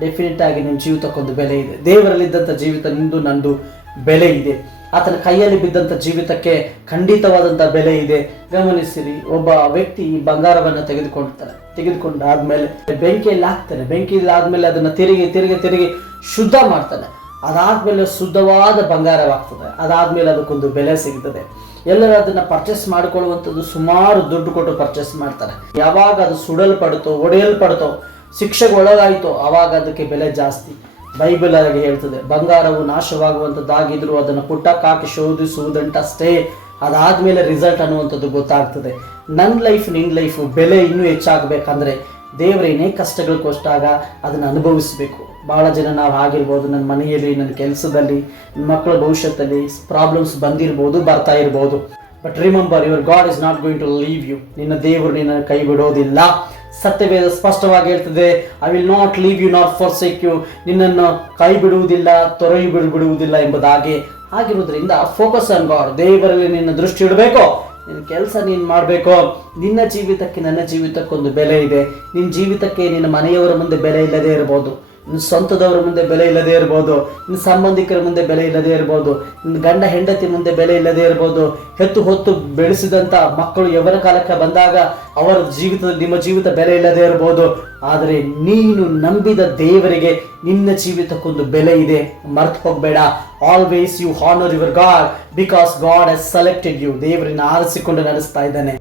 Definite ಆಗಿ ನಿಮ್ಮ ಜೀವಿತಕ್ಕೊಂದು ಬೆಲೆ ಇದೆ. ದೇವರಲ್ಲಿದ್ದಂಥ ಜೀವಿತ ನಿಂದು ನಂದು ಬೆಲೆ ಇದೆ. ಆತನ ಕೈಯಲ್ಲಿ ಬಿದ್ದಂಥ ಜೀವಿತಕ್ಕೆ ಖಂಡಿತವಾದಂಥ ಬೆಲೆ ಇದೆ. ಗಮನಿಸಿರಿ, ಒಬ್ಬ ವ್ಯಕ್ತಿ ಬಂಗಾರವನ್ನು ತೆಗೆದುಕೊಂಡಾದ್ಮೇಲೆ ಬೆಂಕಿಯಲ್ಲಿ ಹಾಕ್ತಾನೆ. ಬೆಂಕಿಯಲ್ಲಿ ಆದ್ಮೇಲೆ ಅದನ್ನು ತಿರುಗಿ ಶುದ್ಧ ಮಾಡ್ತಾನೆ. ಅದಾದ್ಮೇಲೆ ಶುದ್ಧವಾದ ಬಂಗಾರವಾಗ್ತದೆ. ಅದಾದ್ಮೇಲೆ ಅದಕ್ಕೊಂದು ಬೆಲೆ ಸಿಗ್ತದೆ. ಎಲ್ಲರೂ ಅದನ್ನ ಪರ್ಚೇಸ್ ಮಾಡಿಕೊಳ್ಳುವಂಥದ್ದು ಸುಮಾರು ದುಡ್ಡು ಕೊಟ್ಟು ಪರ್ಚೇಸ್ ಮಾಡ್ತಾರೆ. ಯಾವಾಗ ಅದು ಸುಡಲ್ಪಡುತ್ತೋ, ಒಡೆಯಲ್ಪಡುತ್ತೋ, ಶಿಕ್ಷೆಗೆ ಒಳಗಾಯಿತೋ ಆವಾಗ ಅದಕ್ಕೆ ಬೆಲೆ ಜಾಸ್ತಿ. ಬೈಬಲ್ ಆಗಿ ಹೇಳ್ತದೆ, ಬಂಗಾರವು ನಾಶವಾಗುವಂಥದ್ದಾಗಿದ್ರು ಅದನ್ನು ಪುಟ್ಟಕ್ಕೆ ಹಾಕಿ ಶೋಧಿಸುವುದಂಟಷ್ಟೇ, ಅದಾದ್ಮೇಲೆ ರಿಸಲ್ಟ್ ಅನ್ನುವಂಥದ್ದು ಗೊತ್ತಾಗ್ತದೆ. ನನ್ನ ಲೈಫ್ ನಿನ್ನ ಲೈಫ್ ಬೆಲೆ ಇನ್ನೂ ಹೆಚ್ಚಾಗಬೇಕಂದ್ರೆ ದೇವರ ಏನೇ ಕಷ್ಟಗಳು ಕೊಟ್ಟಾಗ ಅದನ್ನು ಅನುಭವಿಸಬೇಕು. ಭಾಳ ಜನ ನಾವು ಆಗಿರ್ಬೋದು, ನನ್ನ ಮನೆಯಲ್ಲಿ, ನನ್ನ ಕೆಲಸದಲ್ಲಿ, ನನ್ನ ಮಕ್ಕಳ ಭವಿಷ್ಯದಲ್ಲಿ ಪ್ರಾಬ್ಲಮ್ಸ್ ಬಂದಿರ್ಬೋದು, ಬರ್ತಾ ಇರ್ಬೋದು. But remember, your god is not going to leave you. ನಿನ್ನ ದೇವರು ನಿನ್ನ ಕೈ ಬಿಡೋದಿಲ್ಲ. ಸತ್ಯವೇದ ಸ್ಪಷ್ಟವಾಗಿ ಹೇಳ್ತದೆ, I will not leave you not forsake you. ನಿನ್ನನ್ನು ಕೈ ಬಿಡುವುದಿಲ್ಲ, ತೊರೆಯು ಬಿಡುವುದಿಲ್ಲ ಎಂಬುದಾಗಿ. ಆಗಿರೋದ್ರಿಂದ ಫೋಕಸ್ ಆನ್ ಗಾಡ್. ದೇವರಲ್ಲಿ ನಿನ್ನ ದೃಷ್ಟಿ ಇಡಬೇಕು. ನಿನ್ನ ಕೆಲಸ ನೀನು ಮಾಡಬೇಕು. ನಿನ್ನ ಜೀವಿತಕ್ಕೆ ನನ್ನ ಜೀವಿತಕ್ಕೊಂದು ಬೆಲೆ ಇದೆ. ನಿನ್ನ ಜೀವಿತಕ್ಕೆ ನಿನ್ನ ಮನೆಯವರ ಮುಂದೆ ಬೆಲೆ ಇಲ್ಲದೆ ಇರ್ಬೋದು, ನಿನ್ನ ಸ್ವಂತದವರ ಮುಂದೆ ಬೆಲೆ ಇಲ್ಲದೆ ಇರ್ಬೋದು, ನಿನ್ನ ಸಂಬಂಧಿಕರ ಮುಂದೆ ಬೆಲೆ ಇಲ್ಲದೆ ಇರ್ಬೋದು, ನಿನ್ನ ಗಂಡ ಹೆಂಡತಿ ಮುಂದೆ ಬೆಲೆ ಇಲ್ಲದೆ ಇರ್ಬೋದು. ಹೊತ್ತು ಬೆಳೆಸಿದಂಥ ಮಕ್ಕಳು ಯವನ ಕಾಲಕ್ಕೆ ಬಂದಾಗ ಅವರ ಜೀವಿತದಲ್ಲಿ ನಿಮ್ಮ ಜೀವಿತ ಬೆಲೆ ಇಲ್ಲದೆ ಇರ್ಬೋದು. ಆದರೆ ನೀನು ನಂಬಿದ ದೇವರಿಗೆ ನಿನ್ನ ಜೀವಿತಕ್ಕೊಂದು ಬೆಲೆ ಇದೆ. ಮರ್ತು ಹೋಗಬೇಡ. Always you honour your God because God has selected you. ದೇವರನ್ನ ಆರಿಸಿಕೊಂಡು ನಡೆಸ್ತಾ ಇದ್ದಾನೆ.